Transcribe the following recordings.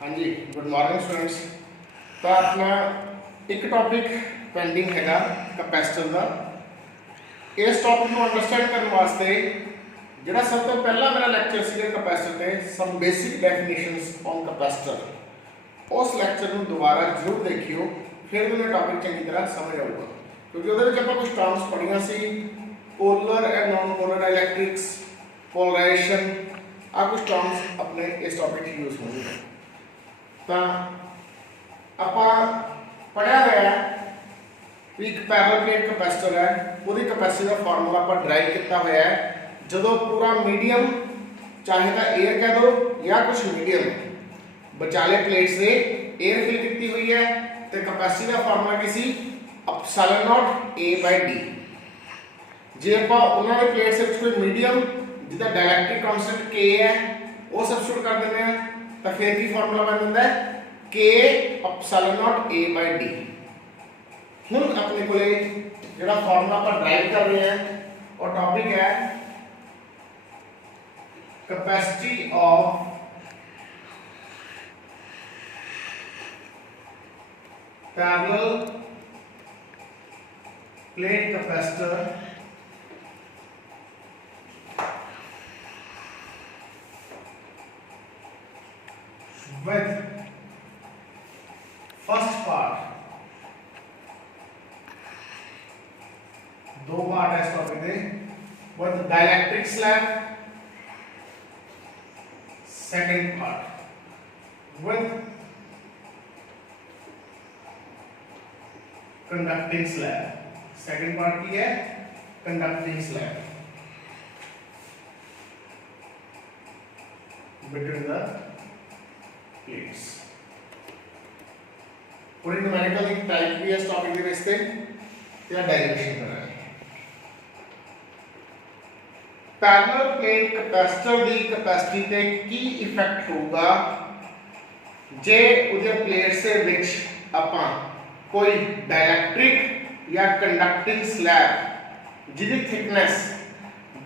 हाँ जी, good morning students. तो अपना एक टॉपिक पेंडिंग हैगा कैपेसिटर का। इस टॉपिक को अंडरस्टैंड करने वास्ते जिहड़ा सब तो पहला मेरा लेक्चर सीगा कैपेसिटर ते some basic definitions on capacitor, उस लेक्चर को दोबारा जरूर देखियो, फिर मैंने टॉपिक चंगी तरह समझ आऊगा। क्योंकि उहदे विच आपां कुछ टर्म्स पढ़ियां सी, polar and non polar electrics, polarization, आ कुछ टर्म्स अपने इस टॉपिक यूज होंगे। तो ਆਪਾਂ पढ़िया हुआ भी एक पैरेलल प्लेट कैपेसिटर है, उसकी कैपेसिटी का फार्मूला आप ड्राइव किया हुआ है। जो पूरा मीडियम चाहे तो एयर कह दो या कुछ मीडियम विचाले प्लेट्स से एयर फिल की हुई है, तो कैपेसिटी का फार्मूला की C epsilon naught A by D. जे आप उन्होंने प्लेट से कोई मीडियम जिसका डायलैक्ट्रिक कांस्टेंट के है वो सब्स्टिट्यूट कर देते हैं, तो फिर की फार्मूला बन जाता है के epsilon naught A by D. हुण अपने को जो फार्मूला पर ड्राइव कर रहे हैं और टॉपिक है capacity of parallel plate capacitor with first part, दो पार्ट है इस टॉपिक में, with dielectric slab, second part with conducting slab, second part की है conducting slab between the plates। पूरी न्यूमेरिकल एक टाइप भी है इस टॉपिक के बेस पे, या डेरिवेशन करना है। पैरेलल प्लेट कैपेसिटर दी कैपेसिटी ते की इफेक्ट होगा जे उदे प्लेट से विच आपां कोई डायलैक्ट्रिक या कंडक्टिंग स्लैब जिहदी thickness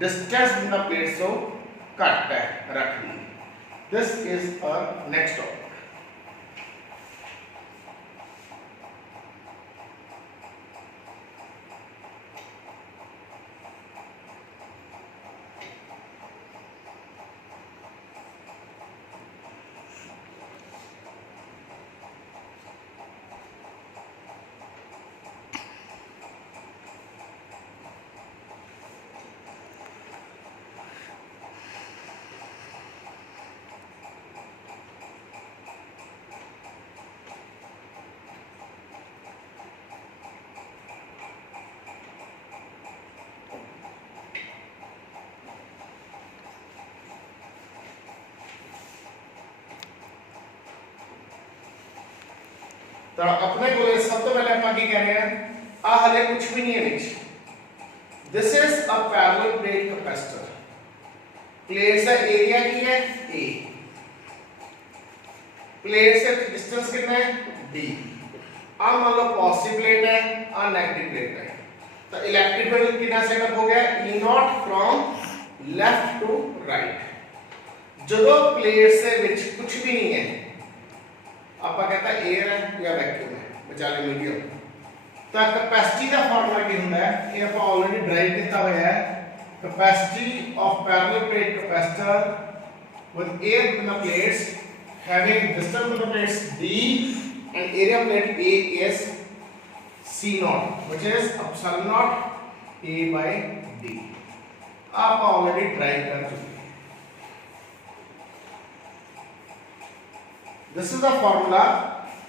distance between the plates तो घट है रख दी। This is our next topic. तो अपने को सब तो पहले आप क्या कह रहे हैं, आ हले कुछ भी नहीं है नीचे। This is a parallel plate capacitor. Plate का एरिया की है ए, प्लेट से डिस्टेंस कितना है डी। आ मान लो पॉजिटिव प्लेट है, आ नेगेटिव प्लेट है, तो इलेक्ट्रिक फील्ड कितना सेटअप हो गया E naught from left to right. जो प्लेट से विच कुछ भी नहीं है, आप कहता है एयर है या वैक्यूम है विचाले मीडियम, तो कैपेसिटी का फार्मूला की होता है ये आप ऑलरेडी ड्राइव किया हुआ है। Capacity of parallel plate capacitor with air between the plates having distance between the plates d and area plate A is C naught which is epsilon naught A by D। आप already drive कर चुके हैं। This is the formula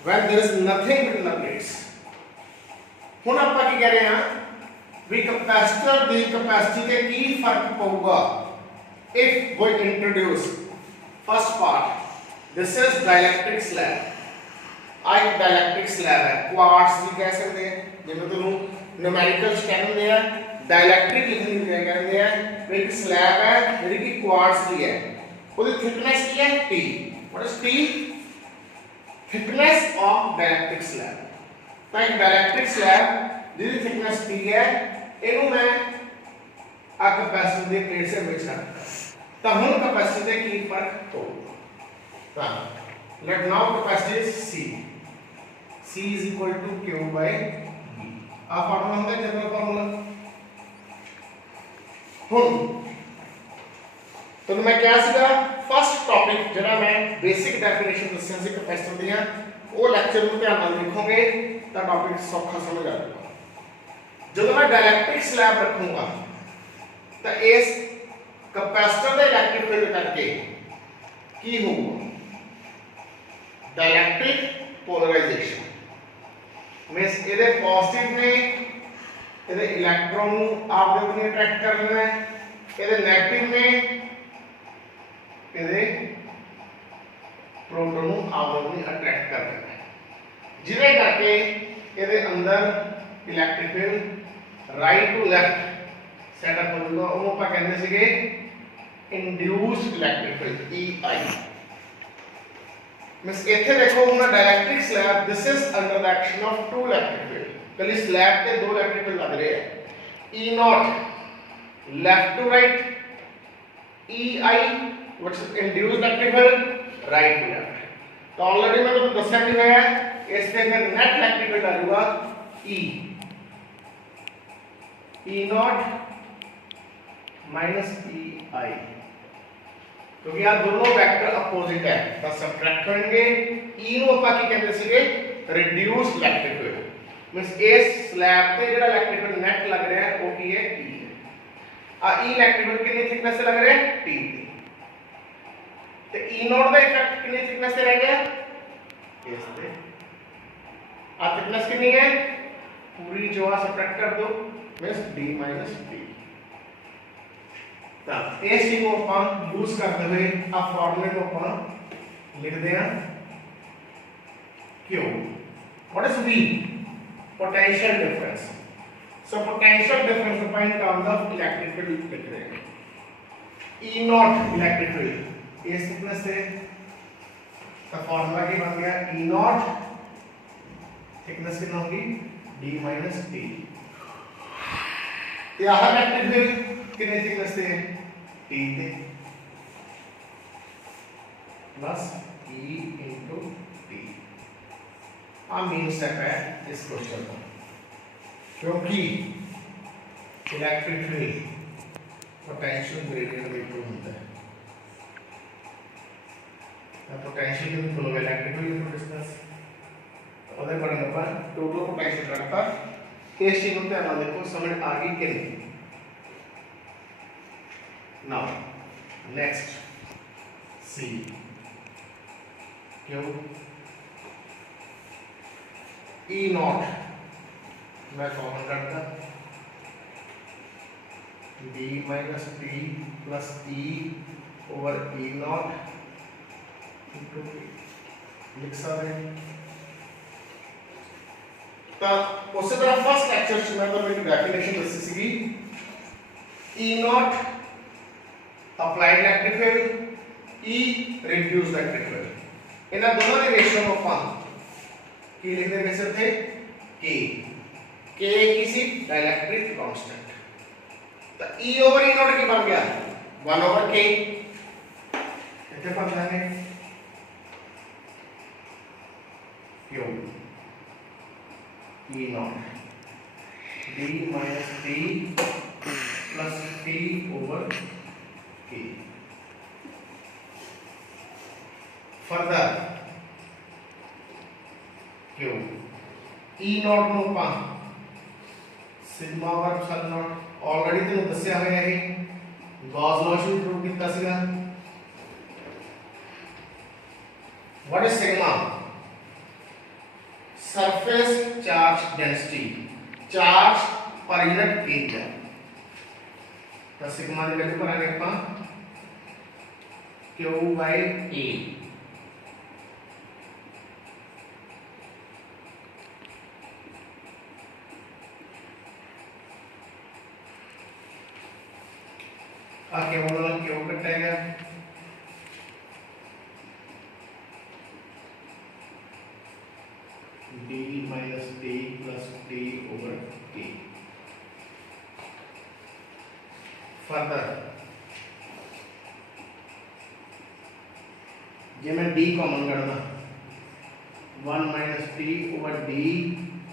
when there is nothing between the plates। हुण आप की कह रहे हैं भी कैपेसिटर दी कैपेसिटी ते की फर्क पऊगा if we introduce first part। this is dielectric slab। आ एक डायलैक्ट्रिक स्लैब है, क्वार्ट्ज भी कह सकते हैं, जिन्हें तुम न्यूमेरिकल कहते हैं, डायलैक्ट्रिक लिखने की जगह कहते हैं। एक स्लैब है जिसकी कि क्वार्ट्ज की है, उसकी थिकनेस की है t। What is t? Thickness of dielectric slab. तो एक डायलैक्ट्रिक स्लैब जिसकी थिकनेस t है, इनु मैं आ कैपेसिटर दी प्लेट से विच रखता। तो हुण कैपेसिटी की फर्क होगा। Let now capacity is C. C is equal to Q by B. ਆ ਫਾਰਮੂਲਾ ਹੁੰਦਾ ਜਨਰਲ ਫਾਰਮੂਲਾ। ਹੁਣ ਤੁਹਾਨੂੰ ਮੈਂ ਕਿਹਾ ਸੀਗਾ ਫਸਟ ਟੌਪਿਕ ਜਿਹੜਾ ਮੈਂ ਬੇਸਿਕ ਡੈਫੀਨੇਸ਼ਨ ਦੱਸਿਆ ਸੀ ਕੈਪੈਸਿਟਰ ਦੀਆਂ, ਉਹ ਲੈਕਚਰ ਨੂੰ ਧਿਆਨ ਨਾਲ ਦੇਖੋਗੇ ਤਾਂ ਟੌਪਿਕ ਸੌਖਾ ਸਮਝ ਆ ਜਾਊਗਾ। ਜਦੋਂ ਮੈਂ ਡਾਇਲੈਕਟ੍ਰਿਕ ਸਲੈਬ ਰੱਖੂੰਗਾ ਤਾਂ ਇਸ ਕੈਪੈਸਿਟਰ ਦੇ ਇਲੈਕਟ੍ਰਿਕ ਫੀਲਡ ਕਰਕੇ ਕੀ ਹੋਊਗਾ, डायलैक्ट्रिक पोलराइजेशन मींस ਇਹਦੇ पॉजिटिव ने ਇਹਦੇ इलेक्ट्रॉन ਨੂੰ ਆਪਦੇ ਉੱਤੇ ਅਟਰੈਕਟ ਕਰ ਲੈਣਾ ਹੈ, ਇਹਦੇ 네ਗੇਟਿਵ ਨੇ ਇਹਦੇ प्रोटॉन ਨੂੰ ਆਪਦੇ ਉੱਤੇ ਅਟਰੈਕਟ ਕਰ ਲੈਣਾ ਹੈ, ਜਿਹਦੇ ਕਰਕੇ ਇਹਦੇ ਅੰਦਰ electric field right to left setup ਹੋ ਜਾਊਗਾ। ਉਹਨੂੰ ਆਪਾਂ ਕਹਿੰਦੇ ਸੀਗੇ induced electric field EI। Means इथे देखो हूं dielectric slab, this is under the action of two electric field. कल स्लैब पे दो इलेक्ट्रिक फील्ड लग रहे हैं, E naught left to right, EI what's induced electric field right to left. तो ऑलरेडी मैंने तो दसा भी है इससे फिर नेट इलेक्ट्रिक फील्ड आ जाएगा E नॉट माइनस EI, क्योंकि यार दोनों वेक्टर अपोजिट है तो सबट्रैक्ट करेंगे। E ਨੂੰ ਆਪਾਂ ਕੀ ਕਹਿੰਦੇ ਸੀਗੇ, ਰਿਡਿਊਸਡ ਇਲੈਕਟ੍ਰਿਕ ਫੀਲਡ। मींस ਇਸ ਸਲੈਬ ਤੇ ਜਿਹੜਾ ਇਲੈਕਟ੍ਰਿਕ ਫੀਲਡ ਨੈਟ ਲੱਗ ਰਿਹਾ ਹੈ ਉਹ ਕੀ ਹੈ, E ਹੈ। ਆ E ਇਲੈਕਟ੍ਰਿਕ ਫੀਲਡ ਕਿੰਨੀ ਥਿਕਨੈਸ ਤੇ ਲੱਗ ਰਿਹਾ ਹੈ, T ਤੇ E ਨੋਟ ਦਾ ਇਫੈਕਟ ਕਿੰਨੀ ਥਿਕਨੈਸ ਤੇ ਰਹਿ ਗਿਆ, ਇਸ ਤੇ। ਆ ਥਿਕਨੈਸ ਕਿੰਨੀ ਹੈ, पूरी जो आ सबट्रैक्ट कर दो मींस D - D। ਤਾਂ ਇਸ ਚੀਜ਼ ਨੂੰ ਆਪਾਂ ਯੂਜ਼ ਕਰਦੇ ਹੋਏ ਆ ਫਾਰਮੂਲੇ ਨੂੰ ਆਪਾਂ ਲਿਖਦੇ ਹਾਂ Q। what is V, potential difference। so potential difference ਆਪਾਂ in terms of electric field लिख रहे हैं। E naught electric field इस थिकनेस से तो फॉर्मूला क्या बन गया, E naught थिकनेस कितना होगी, D - D। यह इलेक्ट्रिक फील्ड कितने थिकनेस से, T थे, बस E into T। Main step है इस क्वेश्चन का, क्योंकि इलेक्ट्रिक फील्ड पोटेंशियल ग्रेडियंट में इम्प्रूव होता है। पोटेंशियल में खोलोगे इलेक्ट्रिक फील्ड को डिस्कस अदर पढ़ेंगे अपन टोटल पोटेंशियल रखता इस चीज को ध्यान देखो, समझ आ गई कि नहीं। Now next C Q E naught मैं कॉमन करता D minus T plus E over E naught into T लिख सकते हैं। तो उसी तरह फर्स्ट लेक्चर में तो मेरी डेफिनेशन दसी सी E naught applied electric field, E reduced electric field। इन दोनों के रेशियो को अपन की लिख देंगे सर थे K किसी डाइलेक्ट्रिक कांस्टेंट। तो E over E naught की बन गया 1 over K, इतने पर जाएंगे Q E naught D minus T plus T over K। further Q E naught ਨੂੰ ਆਪਾਂ सिग्मा वर्ग epsilon naught ऑलरेडी ਤੁਹਾਨੂੰ ਦੱਸਿਆ ਹੋਇਆ ਹੈ, ਗੌਸ ਲਾਅ ਸ਼ੁਰੂ ਪ੍ਰੂਵ ਕੀਤਾ ਸੀਗਾ। what is sigma, surface charge density, charge per unit area। तो सिग्मा ਦੀ वैल्यू ਭਰਾਂਗੇ ਆਪਾਂ Q by A। आगे बोलो Q कटेगा D minus D plus D over T। further जे मैं डी कॉमन करना 1 minus T over D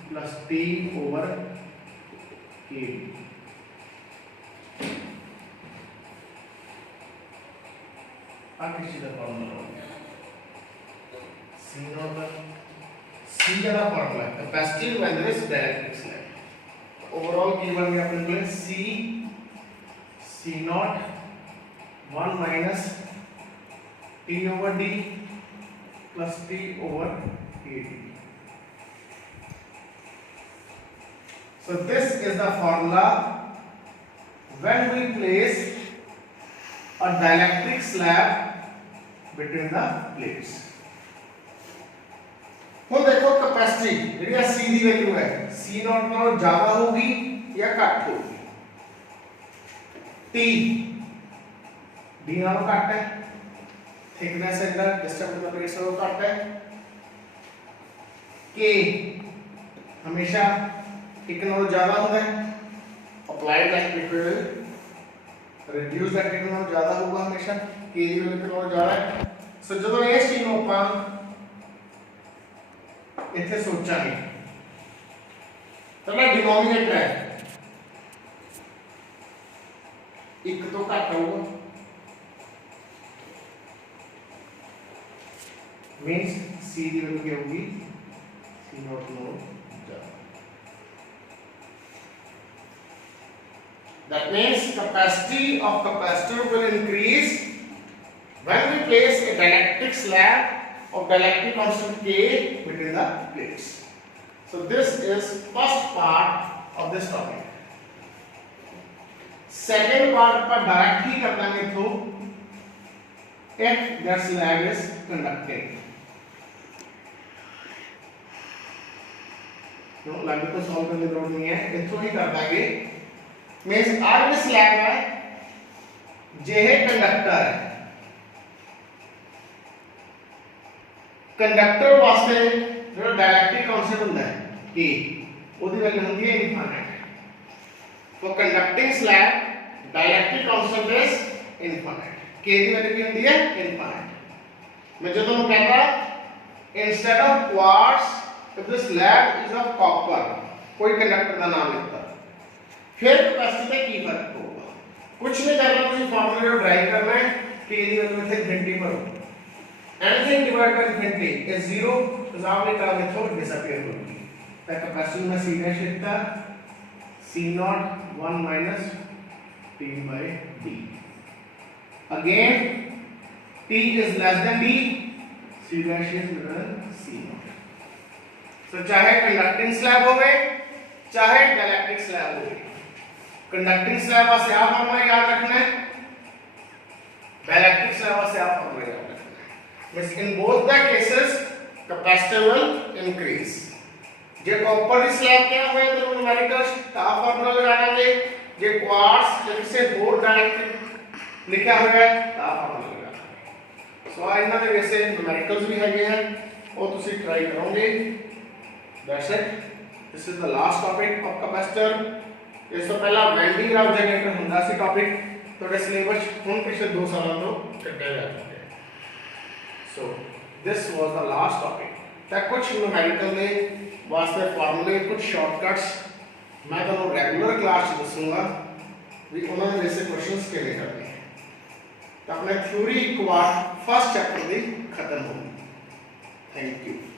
plus T over के किसी का फॉर्मूला हो गया सी नॉट सी का फॉर्मूला है capacity when there is dielectric slab overall की बन गया अपने लिए C naught 1 minus T over D plus T over A D. So this is the formula when we place a dielectric slab between the plates. ਹੁਣ देखो capacity ਜਿਹੜੀ C ਦੀ value ਹੈ C ਨॉट ਨਾਲੋਂ ਜ਼ਿਆਦਾ ਹੋਊਗੀ ਜਾਂ ਘੱਟ ਹੋਊਗੀ T D ਨਾਲੋਂ ਘੱਟ ਹੈ thickness and distance of the plates नालों घੱਟ है K हमेशा एक नालों ज्यादा होता है applied electric field reduce electric नालों ज्यादा होगा हमेशा K ਦੀ वैल्यू नालों ज्यादा है सो ਜਦੋਂ ਇਸ ਚੀਜ਼ ਨੂੰ ਆਪਾਂ ਇੱਥੇ ਸੋਚਾਂਗੇ ਤਾਂ ਨਾ ਡਿਨੋਮੀਨੇਟਰ ਹੈ ਇੱਕ ਤੋਂ ਘੱਟ ਹੋਊਗਾ means C ਦੀ वैल्यू क्या होगी C not know that means capacity of capacitor will increase when we place a dielectric slab of dielectric constant K between the plates. So this is first part of this topic. Second part पर direct ही कर देंगे through if that slab is conducting. तो live तो solve करने की जरूरत नहीं है इथों ही कर देंगे मींस आर में स्लैब है जे है कंडक्टर है कंडक्टर वास्ते जो डायलेक्ट्रिक कांस्टेंट होता है कि ओदी वैल्यू होती है इनफाइनाइट तो conducting slab dielectric constant is infinite के दी वैल्यू की होती है इनफाइनाइट मैं जो तुमको कहता instead of quartz if the slab is of copper कोई कंडक्टर का नाम लिखता फिर कैपेसिटी में की फर्क होगा कुछ नहीं करना तुझे फार्मूला को ड्राइव करना है k की वैल्यू से इनफिनिटी पर anything divide by infinity is 0 तो आपने कहा मेथड डिसअपीयर होगी तो कैपेसिटी में c डैश लिखता c not 1 minus t by d again t is less than d c dash is greater than c not तो चाहे कंडक्टिंग स्लैब होवे चाहे डाइलेक्ट्रिक स्लैब होवे कंडक्टिंग स्लैब वास्ते आप फॉर्मूला याद रखना है डाइलेक्ट्रिक स्लैब वास्ते आप फॉर्मूला याद रखना है means in both the cases capacitor will increase J copper की स्लैब क्या होवे तो न्यूमेरिकल्स का फॉर्मूला लगाना है जे क्वार्ट्ज जिसे बोथ डाइलेक्ट्रिक लिखा हुआ है का फॉर्मूला लगाना है सो इनमें दे वैसे न्यूमेरिकल्स भी हैगे हैं और तुसी ट्राई करोगे That's it. This is the last topic of capacitor. इस तो पहला वाइंडिंग ग्राफ जनरेटर ਹੁੰਦਾ ਸੀ टॉपिक ਤੁਹਾਡੇ ਸਿਲੇਬਸ ਹੁਣ ਪਿਛਲੇ 2 ਸਾਲਾਂ ਤੋਂ ਕੱਢਿਆ ਜਾ ਚੁੱਕਿਆ ਹੈ सो this was the last topic ਤਾਂ ਕੁਝ numerical ਦੇ ਵਾਸਤੇ ਫਾਰਮੂਲੇ ਕੁਝ ਸ਼ਾਰਟਕਟਸ ਮੈਂ ਤੁਹਾਨੂੰ ਰੈਗੂਲਰ ਕਲਾਸ ਚ ਦੱਸੂਗਾ ਵੀ ਉਹਨਾਂ ਦੇ ਵੈਸੇ ਕੁਐਸਚਨਸ ਕਿਵੇਂ ਕਰਨੇ ਹੈ ਤਾਂ ਆਪਣਾ ਥਿਊਰੀ ਇੱਕ ਵਾਰ ਫਸਟ ਚੈਪਟਰ ਦੀ ਖਤਮ ਹੋ ਗਈ ਥੈਂਕ ਯੂ